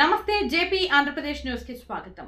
నమస్తే JP Andhra Pradesh news కి స్వాగతం।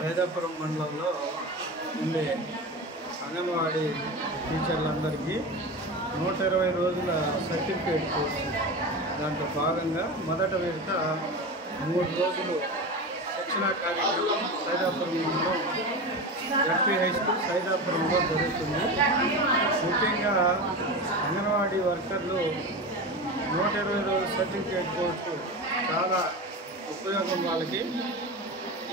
సైదాపురం మండలంలో ఉండే అంగన్వాడీ టీచర్లందరికీ 120 రోజుల సర్టిఫికేట్ కోర్సు దాంట్లో భాగంగా మొదట విడత 3 రోజులు శిక్షణా కార్యక్రమం సైదాపురంలో జడ్పీ హై స్కూల్ సైదాపురంలో జరుగుతుంది। ముఖ్యంగా అంగన్వాడీ వర్కర్లు 120 రోజుల సర్టిఫికేట్ కోర్సు చాలా ఉపయోగం వాళ్ళకి।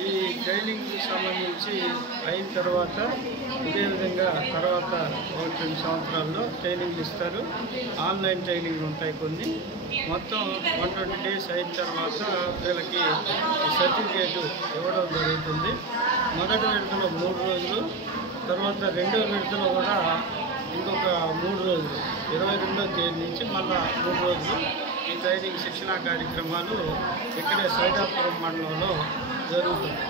ఈ ట్రైనింగ్కి సంబంధించి అయిన తర్వాత ఇదే విధంగా తర్వాత 1-2 సంవత్సరాల్లో ట్రైనింగ్లు ఇస్తారు। ఆన్లైన్ ట్రైనింగ్ ఉంటాయి కొన్ని, మొత్తం 120 డేస్ అయిన తర్వాత వీళ్ళకి సర్టిఫికేట్ ఇవ్వడం జరుగుతుంది। మొదటి విడతలో 3 రోజులు, తర్వాత రెండో విడతలో కూడా ఇంకొక 3 రోజులు 22వ తేదీ నుంచి మళ్ళా 3 రోజులు ఈ ట్రైనింగ్ శిక్షణా కార్యక్రమాలు ఇక్కడే సైదాపురం మండలంలో జరుగుతుంది।